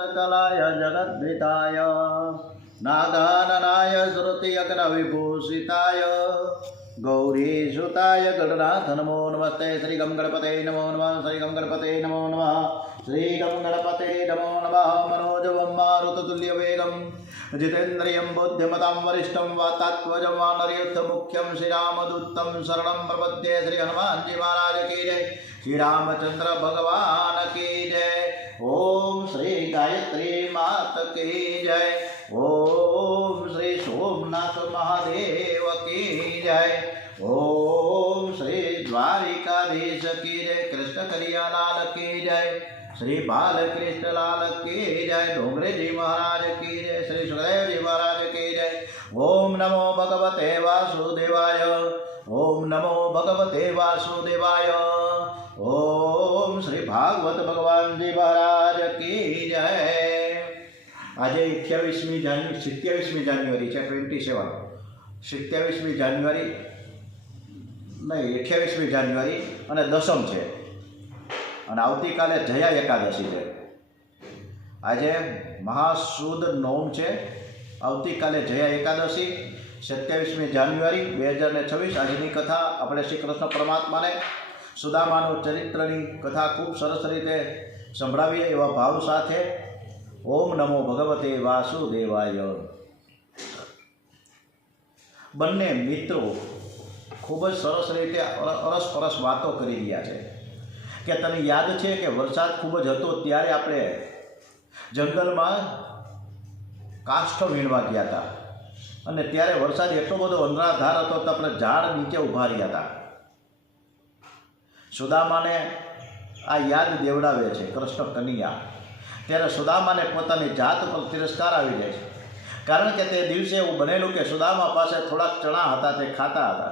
सकलाय जगद्विताय नागाननाय श्रुतियज्ञविभूषिताय गौरीसुताय गणनाथ नमो नमस्ते। श्री गं गणपते नमो नमः। श्री गं गणपते नमो नमः। श्री गं गणपते नमो नमः। मनोजवं मारुततुल्यवेगं जितेन्द्रियं बुद्धिमतां वरिष्ठं वातात्मजं वानरयुद्धमुख्यं श्रीरामदूतं शरणं प्रपद्ये। श्री हनुमान जी महाराज की जय। श्री रामचंद्र भगवान की जय। ओम श्री गायत्री मात की जय। ओम श्री सोमनाथ महादेव की जय। ओम श्री द्वारिकाधीश की जय। कृष्ण कन्हैया लाल की जय। श्री बालकृष्ण लाल की जय। डोंगरे जी महाराज की जय। श्री सुखदेव जी महाराज की जय। ओम नमो भगवते वासुदेवाय। ओम नमो भगवते वासुदेवाय। ओम श्री भागवत भगवान जी महाराज की जय। आज 27મી જાન્યુઆરી છે 27મી જાન્યુઆરી નહીં 28મી જાન્યુઆરી અને દસમ છે અને આવતીકાલે જયા એકાદશી છે। આજે મહાસુદ નોમ છે। આવતીકાલે જયા એકાદશી 27મી જાન્યુઆરી 2026। આજની કથા આપણે શ્રી કૃષ્ણ પરમાત્માને સુદામાનું ચરિત્રની કથા ખૂબ સરસ રીતે સંભળાવીએ એવા ભાવ સાથે ओम नमो भगवते वासुदेवाय। बंने मित्रों खूब ज सरस रीते अरसपरस वातो करी रह्या छे के तने याद छे के वरसाद खूब ज हतो त्यारे आपणे जंगलमां काष्ठ वीणवा गया था अने त्यारे वरसाद एटलो बधो अंधराधार हतो तो आपणे झाड़ नीचे ऊभा रह्या था। सुदामाने आ याद देवडावे छे कृष्ण कन्हैया। त्यारे सुदामाने पोतानी जात पर तिरस्कार आवी जाय छे कारण के ते दिवसे एवुं बनेलुं के सुदामा पासे थोड़ाक चणा हता ते खाता हता।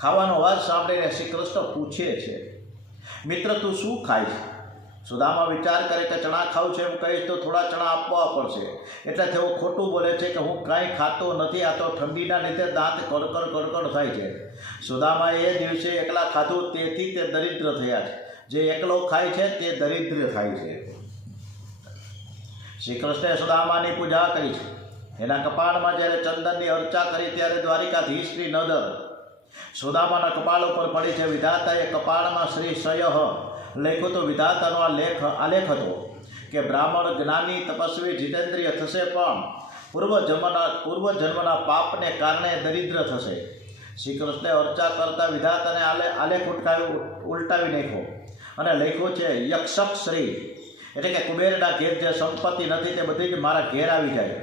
खावानो अवाज सांभळीने श्री कृष्ण पूछे छे मित्र तू शुं खाईश? सुदामा विचार करे के चणा खाऊं छे एम कहीश तो थोड़ा चणा आपवा पड़शे एटले तेओ खोटुं बोले छे के हुं कांई खातो नथी आ तो ठंडीना लीधे दांत कड़कड़ कड़कड़ थाय छे। सुदामाए ए दिवसे एकला खाधुं तेथी ते दरिद्र थया छे। जे एकलो खाय छे ते दरिद्र थाय छे। श्री कृष्णे सुदामानी पूजा करी छे। एना कपाळमां ज्यारे चंदननी अर्चा करी त्यारे द्वारिकाधीश श्री नदर सुदामाना कपाळ उपर पड़ी छे। विधाताए कपाळमां श्री सयः लख्यो तो विधातानो आलेख हतो के ब्राह्मण ज्ञानी तपस्वी जितेन्द्रिय थशे पण पूर्वजन्मना पापने कारणे दरिद्र थशे। श्री कृष्णे अर्चा करता विधाताने आलेख उलटावी नाख्यो अने लख्यो छे यक्षक श्री એટલે કે કુબેરના ઘેર જે સંપત્તિ નથી તે બધી જ મારા ઘેર આવી જાય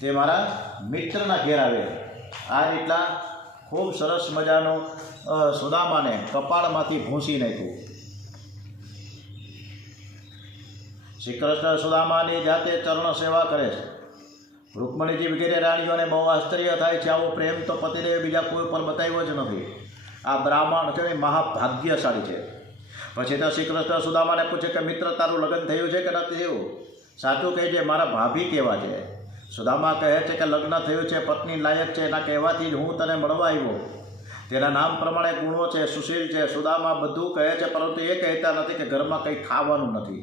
તે મારા મિત્રના ઘેર આવે। આ રીતના ખૂબ સરસ મજાનો સુદામાને કપાળમાંથી ભૂંસી નાખ્યું। શ્રી કૃષ્ણ સુદામાની જાતે ચરણ સેવા કરે છે। રૂકમણીજી વગેરે રાણીઓને બહુ આશ્ચર્ય થાય છે આવો પ્રેમ તો પતિદેવે બીજા કોઈ પર બતાવ્યો જ નથી। આ બ્રાહ્મણ છે મહાભાગ્યશાળી છે। પછી તો શ્રી કૃષ્ણ સુદામાને પૂછે કે મિત્ર તારું લગ્ન થયું છે કે નથી થયું? સાચું કહેજે મારા ભાભી કેવા છે? સુદામા કહે છે કે લગ્ન થયું છે, પત્ની લાયક છે, એના કહેવાથી જ હું તને મળવા આવ્યો। તેના નામ પ્રમાણે ગુણો છે, સુશીલ છે। સુદામા બધું કહે છે પરંતુ એ કહેતા નથી કે ઘરમાં કંઈ ખાવાનું નથી।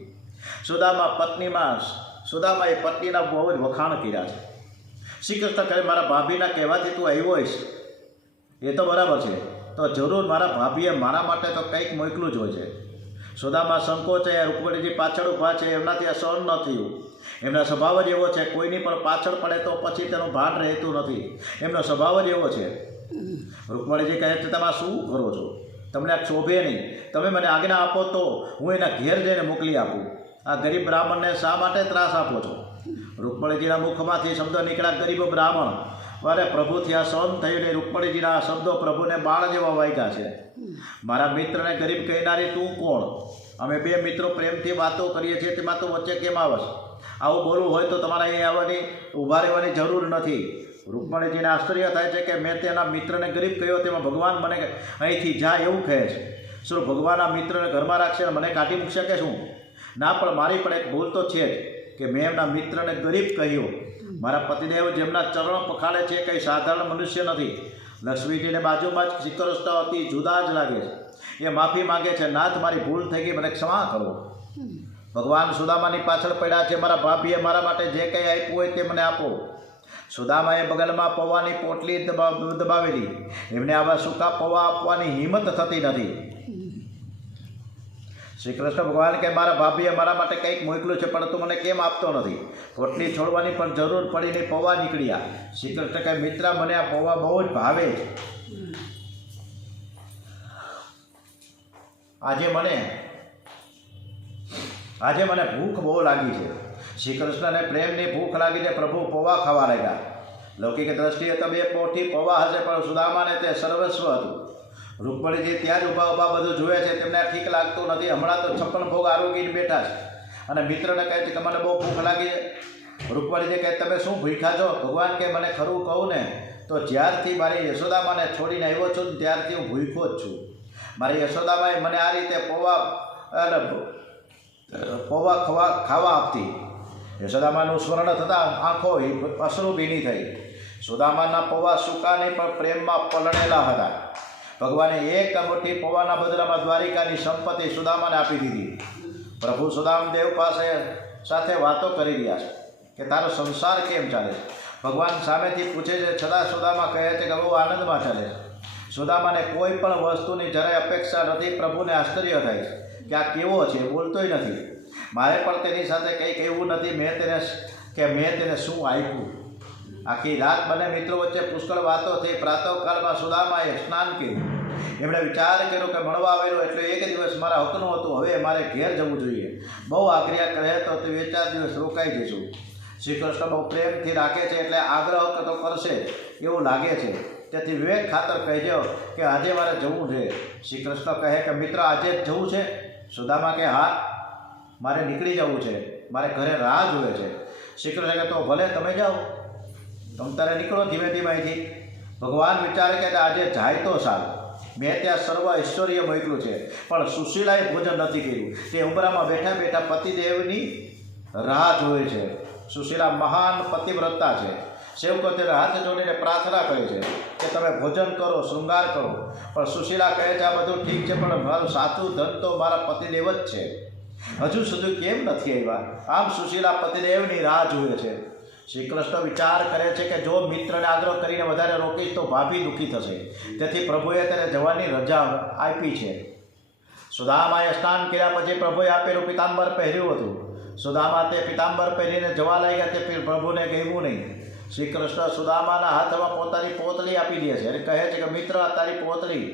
સુદામાએ પત્નીના બહુ જ વખાણ કર્યા છે। શ્રી કૃષ્ણ કહે મારા ભાભીના કહેવાથી તું આવ્યો હોઈશ એ તો બરાબર છે તો જરૂર મારા ભાભીએ મારા માટે તો કંઈક મોકલું જ હોય છે। સુદામા સંકોચે રૂકમણીજી પાછળ ઊભા છે એમનાથી આ સહન ન થયું। એમનો સ્વભાવ જ એવો છે કોઈની પણ પાછળ પડે તો પછી તેનું ભાન રહેતું નથી। એમનો સ્વભાવ જ એવો છે। રૂકમણીજી કહે છે તમે શું કરો છો? તમને આ શોભે નહીં। તમે મને આજ્ઞા આપો તો હું એના ઘેર જઈને મોકલી આપું। આ ગરીબ બ્રાહ્મણને શા માટે ત્રાસ આપો છો? રૂકમણીજીના મુખમાંથી શબ્દ નીકળ્યા ગરીબ બ્રાહ્મણ। अरे प्रभु थी आ सहन थयुं ने रुक्मणीजीना आ शब्दों प्रभु ने बाण जेवा वाग्या छे। मारा मित्र ने गरीब कहनारी तू कोण? अमे बे मित्रों प्रेमथी वातो करीए छीए तेमां तो वच्चे केम आवश? आवुं बोलवुं होय तो तमारे अहीं आववानी ऊभा रहेवानी जरूर नथी। रुक्मणीजीने आश्चर्य थाय छे के मैं तेना मित्रने गरीब कह्यो तेमां भगवान मने અહીંથી જા એવું કહે છે। શું ભગવાન આ મિત્રને ઘરમાં રાખશે અને મને કાઢી મૂકશે કે શું? ના, પણ મારી પણ એક ભૂલ તો છે જ કે મેં એમના મિત્રને ગરીબ કહ્યો। मारा पतिदेव जेमना चरण पखाड़े छे कई साधारण मनुष्य नहीं। लक्ष्मीजी ने बाजू में श्री कृष्ण अति जुदा ज लागे छे। ए माफी मांगे छे नाथ मारी भूल थई गई मने क्षमा करो। ભગવાન સુદામાની પાછળ પડ્યા છે, મારા ભાભીએ મારા માટે જે કંઈ આપ્યું હોય તે મને આપો. સુદામાએ બગલમાં પૌવાની પોટલી દબાવેલી. એમને આવા સૂકા પૌવા આપવાની હિંમત થતી નથી. શ્રી કૃષ્ણ ભગવાન કે મારા ભાભીએ મારા માટે કંઈક મોકલ્યું છે, પણ તું મને કેમ આપતો નથી? પોટલી છોડવાની પણ જરૂર પડીને પૌવા નીકળ્યા. શ્રી કૃષ્ણ કહે મિત્ર, મને આ પૌવા બહુ જ ભાવે છે. આજે મને ભૂખ બહુ લાગી છે. શ્રી કૃષ્ણને પ્રેમની ભૂખ લાગી છે. પ્રભુ પૌવા ખાવા લાગ્યા. લૌકિક દ્રષ્ટિએ તો 2 પોઠી પૌવા હશે, પણ સુદામાને તે સર્વસ્વ હતું. રૂકમણીજી ત્યાં જ ઊભા બધું જુએ છે. તેમને ઠીક લાગતું નથી. હમણાં તો 56 ભોગ આરોગીને બેઠા છે અને મિત્રને કહે છે કે મને બહુ ભૂખ લાગી છે. રૂકમણીજી કહે તમે શું ભૂખ્યા છો? ભગવાન કે મને ખરું કહું ને તો જ્યારથી મારી યશોદામાને છોડીને આવ્યો છું ત્યારથી હું ભૂખ્યો જ છું. મારી યશોદામાએ મને આ રીતે પૌવા ખાવા આપતી. યશોદામાનું સ્મરણ થતાં આંખો અશ્રુ ભીની થઈ. સુદામાના પૌવા સૂકા નહીં પણ પ્રેમમાં પલળેલા હતા. ભગવાને એક મુઠ્ઠી પૌવાના બદલામાં દ્વારિકાની સંપત્તિ સુદામાને આપી દીધી. પ્રભુ સુદામદેવ સાથે વાતો કરી રહ્યા છે કે તારો સંસાર કેમ ચાલે છે? ભગવાન સામેથી પૂછે છે, છતાં સુદામા કહે છે કે બહુ આનંદમાં ચાલે છે. સુદામાને કોઈ પણ વસ્તુની જરાય અપેક્ષા નથી. પ્રભુને આશ્ચર્ય થાય છે કે આ કેવો છે, બોલતોય નથી. મારે પણ તેની સાથે કંઈક એવું નથી મેં તેને શું આપ્યું. આખી રાત બંને મિત્રો વચ્ચે પુષ્કળ વાતો થઈ. પ્રાતઃકાળમાં સુદામાએ સ્નાન કર્યું. એમણે વિચાર કર્યો કે મળવા આવેલો એટલે એક દિવસ મારા હકનું હતું, હવે મારે ઘેર જવું જોઈએ. બહુ આજ્ઞા કહે તો તે 2-4 દિવસ રોકાઈ જઈશું. શ્રી કૃષ્ણ બહુ પ્રેમથી રાખે છે એટલે આગ્રહ તો કરશે એવું લાગે છે. તેથી વિવેક ખાતર કહેજો કે આજે મારે જવું છે. શ્રી કૃષ્ણ કહે કે મિત્ર આજે જ જવું છે? સુદામા કે હા, મારે નીકળી જવું છે, મારે ઘરે રાહ જોવે છે. શ્રી કૃષ્ણ કહે તો ભલે તમે જાઓ, તમે તારે નીકળો ધીમે ધીમે અહીંથી. ભગવાન વિચારે કે આજે જાય તો સારું. મેં ત્યાં સર્વ ઐશ્વર્ય મોકલ્યું છે, પણ સુશીલાએ ભોજન નથી કર્યું. તે ઉંબરામાં બેઠા બેઠા પતિદેવની રાહ જોવે છે. સુશીલા મહાન પતિવ્રતા છે. સેવકો તેને હાથ જોડીને પ્રાર્થના કરે છે કે તમે ભોજન કરો, શૃંગાર કરો. પણ સુશીલા કહે છે આ બધું ઠીક છે, પણ મારું સાચું ધન તો મારા પતિદેવ જ છે. હજુ સુધી કેમ નથી આવ્યા? આમ સુશીલા પતિદેવની રાહ જુએ છે. શ્રી કૃષ્ણ વિચાર કરે છે કે જો મિત્રને આગ્રહ કરીને વધારે રોકીશ તો ભાભી દુઃખી થશે. તેથી પ્રભુએ તેને જવાની રજા આપી છે. સુદામાએ સ્નાન કર્યા પછી પ્રભુએ આપેલું પિતાંબર પહેર્યું હતું. સુદામા તે પિતાંબર પહેરીને જવા લાગ્યા. તે પ્રભુને ગમ્યું નહીં. શ્રી કૃષ્ણ સુદામાના હાથમાં પોતાની પોતળી આપી દે છે અને કહે છે કે મિત્ર તારી પોતળી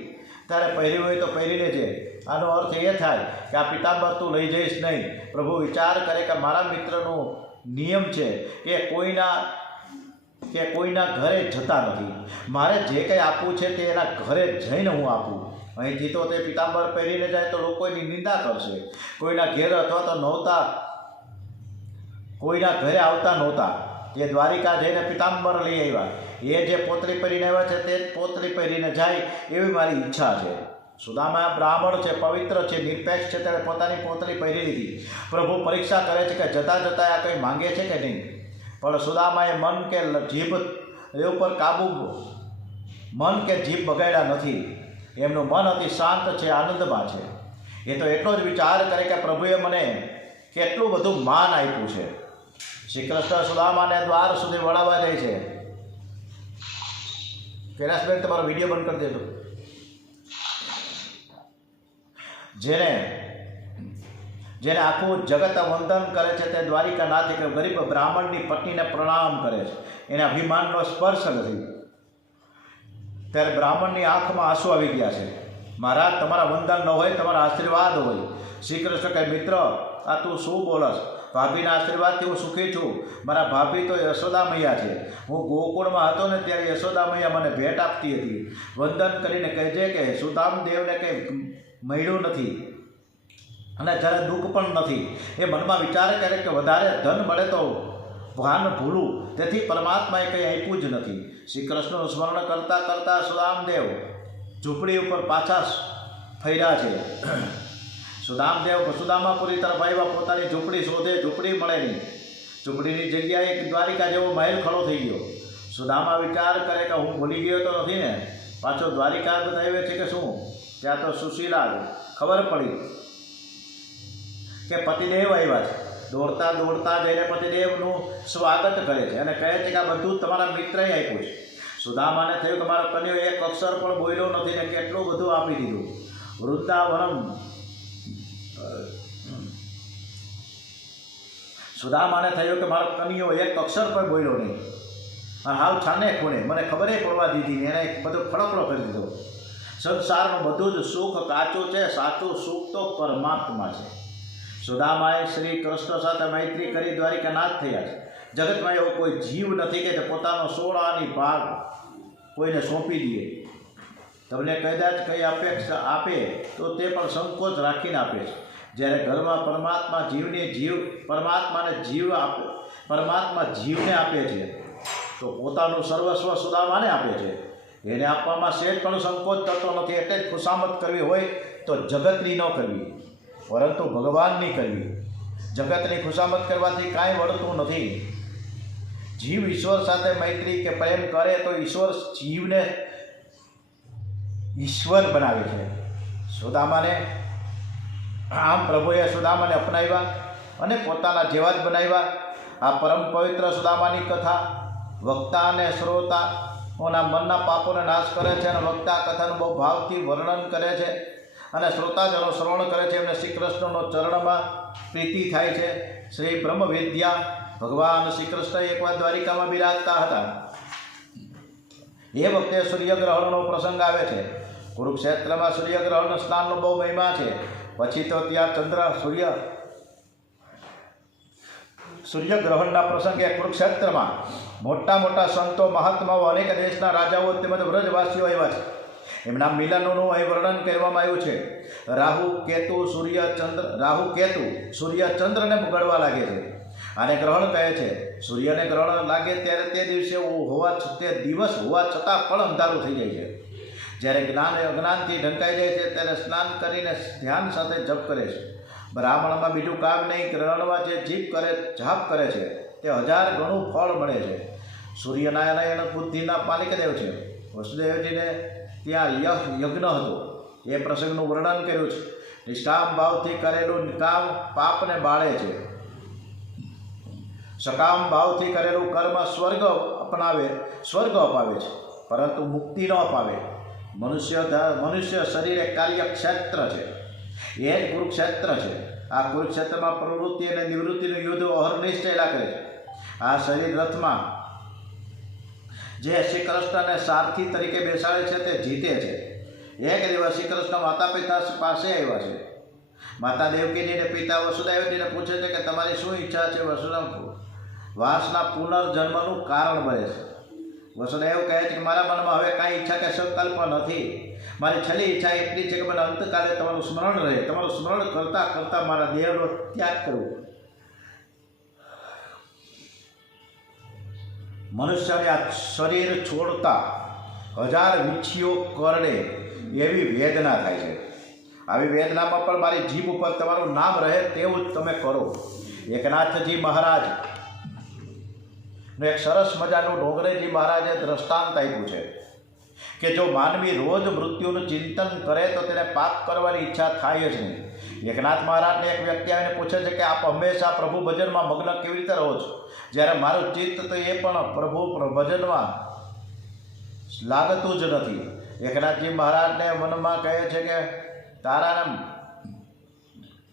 તારે પહેરી હોય તો પહેરી લેજે. આનો અર્થ એ થાય કે આ પિતાંબર તું લઈ જઈશ નહીં. પ્રભુ વિચાર કરે કે મારા મિત્રનો નિયમ છે કે કોઈના ઘરે જતા નથી. મારે જે કંઈ આપવું છે તે એના ઘરે જઈને હું આપું. અહીંથી તો તે પિતાંબર પહેરીને જાય તો લોકોની નિંદા કરશે. કોઈના ઘેર અથવા તો કોઈના ઘરે આવતા નહોતા. તે દ્વારિકા જઈને પિતાંબર લઈ આવ્યા. એ જે પોતળી પહેરીને આવ્યા છે તે જ પોતળી પહેરીને જાય એવી મારી ઈચ્છા છે. સુદામા બ્રાહ્મણ છે, પવિત્ર છે, નિરપેક્ષ છે, ત્યારે પોતાની પોતળી પહેરી લીધી. પ્રભુ પરીક્ષા કરે છે કે જતાં આ કંઈ માંગે છે કે નહીં. પણ સુદામાએ મન કે જીભ ઉપર મન કે જીભ બગાડ્યા નથી. એમનું મન અતિ શાંત છે, આનંદમાં છે. એ તો એટલો જ વિચાર કરે કે પ્રભુએ મને કેટલું બધું માન આપ્યું છે. શ્રી કૃષ્ણ સુદામાને દ્વાર સુધી વળાવવા જાય છે. કૈલાસબેન તમારો વિડીયો બંધ કરી દેજો. જેને આખું જગત વંદન કરે છે તે દ્વારિકાનાથ એક ગરીબ બ્રાહ્મણની પત્નીને પ્રણામ કરે છે. એને અભિમાનનો સ્પર્શ નથી. ત્યારે બ્રાહ્મણની આંખમાં આંસુ આવી ગયા છે. મહારાજ તમારા વંદન ન હોય, તમારા આશીર્વાદ હોય. શ્રી કૃષ્ણ કહે મિત્ર આ તું શું બોલસ? ભાભીના આશીર્વાદથી હું સુખી છું. મારા ભાભી તો યશોદા મૈયા છે. હું ગોકુળમાં હતો ને ત્યારે યશોદા મૈયા મને ભેટ આપતી હતી. વંદન કરીને કહેજે કે સુદામદેવને કંઈ મળ્યું નથી અને જ્યારે દુઃખ પણ નથી. એ મનમાં વિચાર કરે કે વધારે ધન મળે તો ભાન ભૂલું. તેથી પરમાત્માએ કંઈ આપ્યું જ નથી. શ્રી કૃષ્ણનું સ્મરણ કરતાં કરતાં સુદામદેવ ઝૂંપડી ઉપર પાછા ફર્યા છે. સુદામાપુરી તરફ આવ્યા. પોતાની ઝૂંપડી શોધે, ઝૂંપડી મળે નહીં. ઝૂંપડીની જગ્યાએ એક દ્વારિકા જેવો મહેલ ખડો થઈ ગયો. સુદામા વિચાર કરે કે હું ભૂલી ગયો તો નથી ને? પાછો દ્વારિકા બતાવે છે કે શું? ત્યાં તો સુશીલા ખબર પડી કે પતિદેવ આવ્યા છે. દોડતા દોડતા જઈને પતિદેવનું સ્વાગત કરે છે અને કહે છે કે આ બધું તમારા મિત્રએ આપ્યું છે. સુદામાને થયું કે મારો કન્યો એક અક્ષર પણ બોલ્યો નથી ને કેટલું બધું આપી દીધું. વૃંદાવનમ સુદામાને થયું કે મારો કન્યો એક અક્ષર પણ બોલ્યો નહીં, હાવ છાને ખૂણે, મને ખબર પડવા દીધી ને એને બધો ખડકડો કરી દીધો. સંસારનું બધું જ સુખ કાચું છે, સાચું સુખ તો પરમાત્મા છે. સુદામાએ શ્રી કૃષ્ણ સાથે મૈત્રી કરી દ્વારિકાનાથ થયા છે. જગતમાં એવો કોઈ જીવ નથી કે જે પોતાનો 16 આની ભાગ કોઈને સોંપી દે. તમને કદાચ કંઈ અપેક્ષા આપે તો તે પણ સંકોચ રાખીને આપે છે. જ્યારે ઘરમાં પરમાત્મા પરમાત્મા જીવને આપે છે તો પોતાનું સર્વસ્વ સુદામાને આપે છે. એને આપવામાં સહેજ પણ સંકોચ થતો નથી. એટલે જ ખુશામત કરવી હોય તો જગતની ન કરવી, પરંતુ ભગવાનની કરવી. જગતની ખુશામત કરવાથી કાંઈ વળતું નથી. જીવ ઈશ્વર સાથે મૈત્રી કે પ્રેમ કરે તો ઈશ્વર જીવને ઈશ્વર બનાવે છે. સુદામાને આમ પ્રભુએ સુદામાને અપનાવ્યા અને પોતાના જેવા જ બનાવ્યા. આ પરમ પવિત્ર સુદામાની કથા વક્તા અને શ્રોતાઓના મનના પાપોને નાશ કરે છે અને વક્તા કથાનું બહુ ભાવથી વર્ણન કરે છે અને શ્રોતાજનો શ્રવણ કરે છે. એમને શ્રી કૃષ્ણનો ચરણમાં પ્રીતિ થાય છે. શ્રી બ્રહ્મ વિદ્યા ભગવાન શ્રી કૃષ્ણ એકવાર દ્વારિકામાં બિરાજતા હતા. એ વખતે સૂર્યગ્રહણનો પ્રસંગ આવે છે. કુરુક્ષેત્રમાં સૂર્યગ્રહણ સ્નાનનો બહુ મહિમા છે. પછી તો ત્યાં સૂર્યગ્રહણના પ્રસંગે કુરુક્ષેત્રમાં મોટા મોટા સંતો મહાત્માઓ અનેક દેશના રાજાઓ તેમજ વ્રજવાસીઓ આવ્યા છે. એમના મિલનોનું અહીં વર્ણન કરવામાં આવ્યું છે. રાહુ કેતુ સૂર્યચંદ્રને બગડવા લાગે છે અને ગ્રહણ કહે છે. સૂર્યને ગ્રહણ લાગે ત્યારે તે દિવસ હોવા છતાં પણ અંધારું થઈ જાય છે. જ્યારે અજ્ઞાનથી ઢંકાઈ જાય છે ત્યારે સ્નાન કરીને ધ્યાન સાથે જપ કરે છે. બ્રાહ્મણમાં બીજું કામ નહીં. ગ્રહણમાં જે જાપ કરે છે તે 1000 ગણું ફળ મળે છે. સૂર્યનારાયણ બુદ્ધિના પાલિકદેવ છે. વસુદેવજીને ત્યાં યજ્ઞ હતો એ પ્રસંગનું વર્ણન કર્યું છે. નિષ્કામ ભાવથી કરેલું કામ પાપને બાળે છે. સકામ ભાવથી કરેલું કર્મ સ્વર્ગ અપાવે છે, પરંતુ મુક્તિ ન અપાવે. મનુષ્ય શરીર એક કાર્યક્ષેત્ર છે. એ જ કુરુક્ષેત્ર છે. આ કુરુક્ષેત્રમાં પ્રવૃત્તિ અને નિવૃત્તિનું યુદ્ધ અહર્નિશ ચાલ્યા કરે છે. આ શરીર રથમાં જે શ્રી કૃષ્ણને સારથી તરીકે બેસાડે છે તે જીતે છે. એક દિવસ શ્રી કૃષ્ણ માતા પિતા પાસે આવ્યા છે. માતા દેવકીજીને પિતા વસુદેવજીને પૂછે છે કે તમારી શું ઈચ્છા છે? વસુદેવ વાસના પુનર્જન્મનું કારણ બને છે. વસુદેવ કહે છે કે મારા મનમાં હવે કાંઈ ઈચ્છા કે સંકલ્પ નથી. મારી છેલ્લી ઈચ્છા એટલી છે કે મને અંતકાલે તમારું સ્મરણ રહે. તમારું સ્મરણ કરતાં કરતાં મારા દેહનો ત્યાગ કરવો. મનુષ્યને આ શરીર છોડતા 1000 વીંછીઓ કરડે એવી વેદના થાય છે. આવી વેદનામાં પણ મારી જીભ ઉપર તમારું નામ રહે તેવું જ તમે કરો. એકનાથજી મહારાજ એક સરસ મજાનું ડોંગરેજી મહારાજે દ્રષ્ટાંત આપ્યું છે કે જો માનવી રોજ મૃત્યુનું ચિંતન કરે તો તેને પાપ કરવાની ઈચ્છા થાય જ નહીં. એકનાથ મહારાજને એક વ્યક્તિ આવીને પૂછે છે કે આપ હંમેશા પ્રભુ ભજનમાં મગ્ન કેવી રીતે રહો છો? જ્યારે મારું ચિત્ત તો એ પણ પ્રભુ ભજનમાં લાગતું જ નથી. એકનાથજી મહારાજને મનમાં કહે છે કે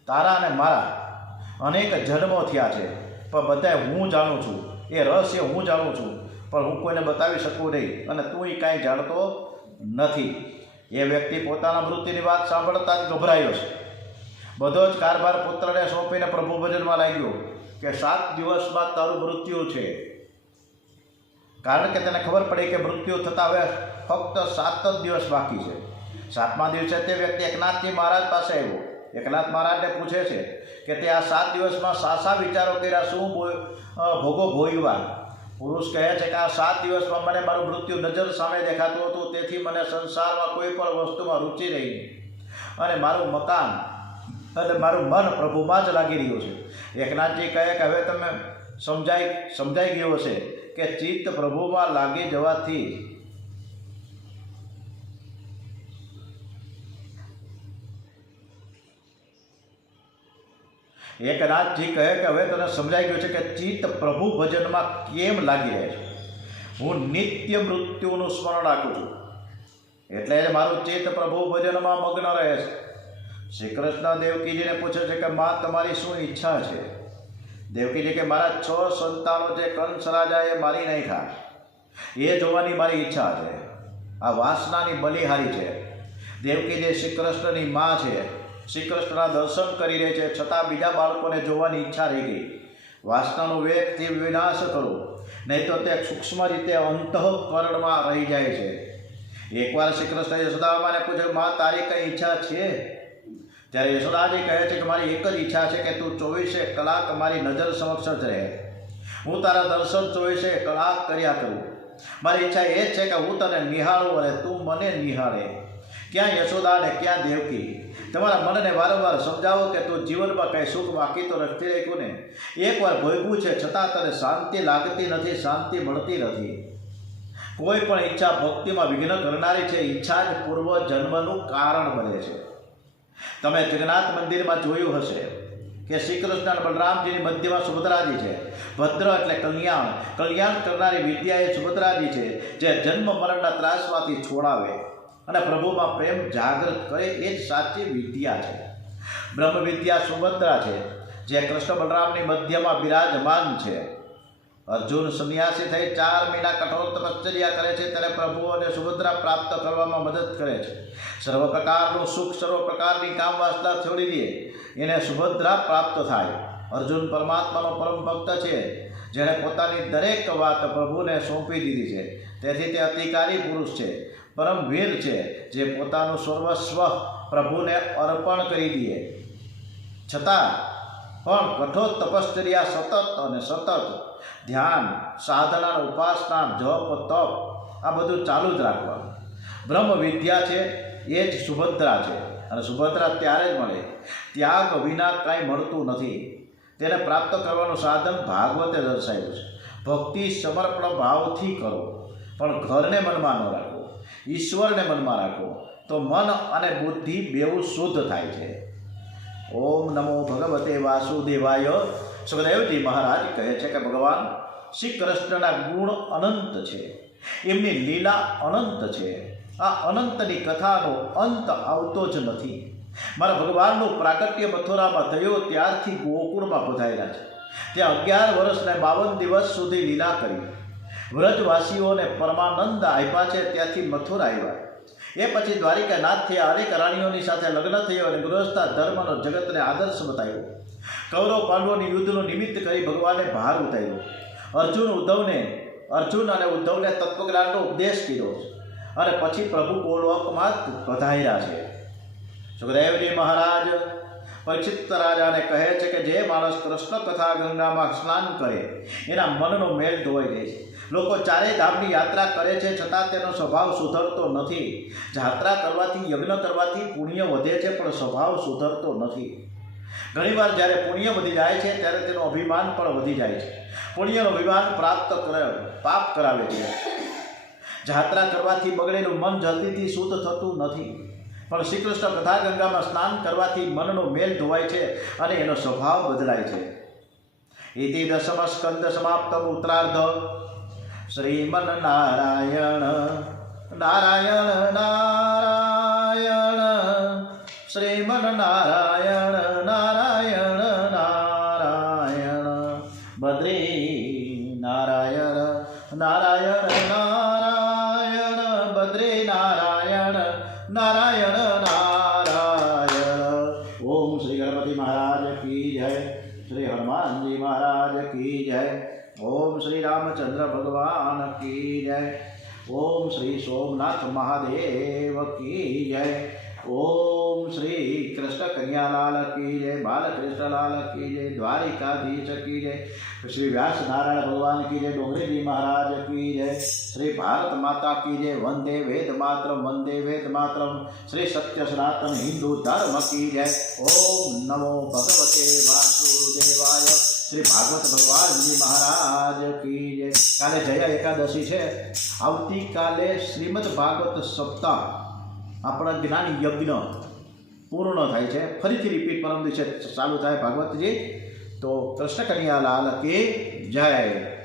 તારા અને મારા અનેક જન્મો થયા છે, પણ બધા હું જાણું છું. એ રહસ્ય હું જાણું છું, પણ હું કોઈને બતાવી શકું નહીં અને તું કાંઈ જાણતો નથી. એ વ્યક્તિ પોતાના મૃત્યુની વાત સાંભળતા જ ગભરાયો છે. બધો જ કારભાર પુત્રને સોંપીને પ્રભુ ભજનમાં લાગ્યો કે 7 દિવસમાં તારું મૃત્યુ છે. કારણ કે તેને ખબર પડી કે મૃત્યુ થતાં હવે ફક્ત 7 જ દિવસ બાકી છે. 7મા દિવસે તે વ્યક્તિ એકનાથજી મહારાજ પાસે આવ્યો. એકનાથ મહારાજને પૂછે છે કે તે આ 7 દિવસમાં સાસા વિચારો કર્યા, શું ભોગો ભોગવ્યા? પુરુષ કહે છે કે આ 7 દિવસમાં મને મારું મૃત્યુ નજર સામે દેખાતું હતું, તેથી મને સંસારમાં કોઈ પણ વસ્તુમાં રુચિ રહી અને મારું મન પ્રભુમાં જ લાગી રહ્યું છે. એકનાથજી કહે કે હવે તમે સમજાઈ ગયું હશે કે ચિત્ત પ્રભુમાં લાગી જવાથી એકનાથજી કહે કે હવે તને સમજાઈ ગયું છે કે ચિત્ત પ્રભુ ભજનમાં કેમ લાગી રહે છે. હું નિત્ય મૃત્યુનું સ્મરણ રાખું છું એટલે જ મારું ચિત્ત પ્રભુ ભજનમાં મગ્ન રહે છે. શ્રી કૃષ્ણ દેવકીજીને પૂછે છે કે માં તમારી શું ઈચ્છા છે? દેવકીજી કે મારા 6 સંતાનો જે કંસ રાજાએ મારી નાખ્યા એ જોવાની મારી ઈચ્છા છે. આ વાસનાની બલિહારી છે. દેવકીજી શ્રી કૃષ્ણની માં છે. શ્રી કૃષ્ણના દર્શન કરી રહી છે, છતાં બીજા બાળકોને જોવાની ઈચ્છા રહી ગઈ. વાસનાનો વેગથી વિનાશ કરો, નહીં તો તે સૂક્ષ્મ રીતે અંતઃકરણમાં રહી જાય છે. એકવાર શ્રી કૃષ્ણ યશોદામાને પૂછ્યું, માં તારી કઈ ઈચ્છા છે? ત્યારે યશોદાજી કહે છે કે મારી એક જ ઈચ્છા છે કે તું 24 કલાક મારી નજર સમક્ષ જ રહે. હું તારા દર્શન 24 કલાક કર્યા કરું. મારી ઈચ્છા એ જ છે કે હું તને નિહાળું અને તું મને નિહાળે. ક્યાં યશોદા ને ક્યાં દેવકી? તમારા મનને વારંવાર સમજાવો કે તું જીવનમાં કંઈ સુખ બાકી તો નથી રાખ્યું ને. એકવાર ભોગવું છે છતાં તને શાંતિ લાગતી નથી, શાંતિ મળતી નથી. કોઈ પણ ઈચ્છા ભક્તિમાં વિઘ્ન કરનારી છે. ઈચ્છા જ પૂર્વ જન્મનું કારણ બને છે. તમે જગન્નાથ મંદિરમાં જોયું હશે કે શ્રી કૃષ્ણ અને બલરામજીની મધ્યમાં સુભદ્રાજી છે. ભદ્ર એટલે કલ્યાણ, કલ્યાણ કરનારી વિદ્યા એ સુભદ્રાજી છે, જે જન્મ મરણના ત્રાસમાંથી છોડાવે અને પ્રભુમાં પ્રેમ જાગૃત કરે. એ જ સાચી વિદ્યા છે. બ્રહ્મ વિદ્યા સુભદ્રા છે, જે કૃષ્ણ બલરામની મધ્યમાં બિરાજમાન છે. અર્જુન સંન્યાસી થઈ 4 મહિના કઠોર તપશ્ચર્યા કરે છે, ત્યારે પ્રભુ અને સુભદ્રા પ્રાપ્ત કરવામાં મદદ કરે છે. સર્વ પ્રકારનું સુખ, સર્વ પ્રકારની કામ વાસના છોડી દે એને સુભદ્રા પ્રાપ્ત થાય. અર્જુન પરમાત્માનો પરમ ભક્ત છે, જેણે પોતાની દરેક વાત પ્રભુને સોંપી દીધી છે. તેથી તે અતિકારી પુરુષ છે, પરમ વીર છે, જે પોતાનું સર્વસ્વ પ્રભુને અર્પણ કરી દે. છતાં પણ કઠોર તપશ્ચર્યા સતત અને સતત ધ્યાન, સાધના, ઉપાસના, જપ, તપ આ બધું ચાલુ જ રાખવાનું. બ્રહ્મ વિદ્યા છે એ જ સુભદ્રા છે. અને સુભદ્રા ત્યારે જ મળે, ત્યાગ વિના કાંઈ મળતું નથી. તેને પ્રાપ્ત કરવાનું સાધન ભાગવતે દર્શાવ્યું છે. ભક્તિ સમર્પણ ભાવથી કરો, પણ ઘરને મનમાં ન રાખો, ઈશ્વરને મનમાં રાખો, તો મન અને બુદ્ધિ બેઉ શુદ્ધ થાય છે. ઓમ નમો ભગવતે વાસુદેવાય. સુખદેવજી મહારાજ કહે છે કે ભગવાન શ્રી કૃષ્ણના ગુણ અનંત છે, એમની લીલા અનંત છે. આ અનંતની કથાનો અંત આવતો જ નથી. મારા ભગવાનનું પ્રાગટ્ય મથુરામાં થયું ત્યારથી ગોકુળમાં પધાર્યા છે. ત્યાં 11 વર્ષ ને 52 દિવસ સુધી લીલા કરી. વ્રજવાસીઓને પરમાનંદ આપ્યા છે. ત્યાંથી મથુરા આવ્યા. એ પછી દ્વારિકાનાથથી અનેક રાણીઓની સાથે લગ્ન થયો અને ગૃહસ્થ ધર્મનો જગતને આદર્શ બતાવ્યો. કૌરવ પાંડવોની યુદ્ધનું નિમિત્ત કરી ભગવાને ભાર ઉતાર્યો. અર્જુન અને ઉદ્ધવને તત્વજ્ઞાનનો ઉપદેશ કર્યો અને પછી પ્રભુ ગોલોકમાં પધાર્યા છે. સુખદેવજી મહારાજ પરીક્ષિત રાજાને કહે છે કે જે માણસ કૃષ્ણ કથા ગંગામાં સ્નાન કરે એના મનનો મેલ ધોવાઈ જાય છે. લોકો 4 ધામની યાત્રા કરે છે, છતાં તેનો સ્વભાવ સુધરતો નથી. યાત્રા કરવાથી, યજ્ઞ કરવાથી પુણ્ય વધે છે, પણ સ્વભાવ સુધરતો નથી. ઘણીવાર જ્યારે પુણ્ય વધી જાય છે ત્યારે તેનું અભિમાન પણ વધી જાય છે. પુણ્યનું અભિમાન પાપ કરાવે છે. યાત્રા કરવાથી બગડેલું મન જલ્દીથી શુદ્ધ થતું નથી, પણ શ્રી કૃષ્ણ કથા ગંગામાં સ્નાન કરવાથી મનનો મેલ ધોવાય છે અને એનો સ્વભાવ બદલાય છે. ઇતિ 10મ સ્કંદ સમાપ્ત ઉત્તરાર્ધ. શ્રીમન નારાયણ નારાયણ નારાયણ શ્રીમન નારાયણ નારાયણ નારાયણ બદ્રી નારાયણ નારાયણ નારાયણ બદ્રી નારાયણ નારાયણ નારાયણ. ઓમ શ્રી ગણપતિ મહારાજ કી જય. શ્રી હનુમાનજી મહારાજ કી જય. ઓમ શ્રી રામચંદ્ર ભગવાન કી જય. ઓમ શ્રી સોમનાથ મહાદેવ કી જય. ઓમ શ્રી કૃષ્ણ કન્યાલાલ કી જય. બાલકૃષ્ણલાલ કી જય. દ્વારિકાધીશ કી જય. શ્રી વ્યાસ નારાયણ ભગવાન કી જય. ડોંગરીજી મહારાજ કી જય. શ્રી ભારત માતા કી જય. વંદે વેદ માતરમ, વંદે વેદ માતરમ. શ્રી સત્ય સનાતન હિન્દુ ધર્મ કી જય. ઓમ નમો ભગવતે વાસુદેવાય. શ્રી ભાગવત ભગવાનજી મહારાજ કી જય. કાલે જયા એકાદશી છે. આવતીકાલે શ્રીમદ ભાગવત સપ્તાહ, આપણા જ્ઞાન યજ્ઞ પૂર્ણ થાય છે. ફરીથી રિપીટ પરમ દિવસે ચાલુ થાય ભાગવતજી. તો કૃષ્ણ કનૈયા લાલ કી જય.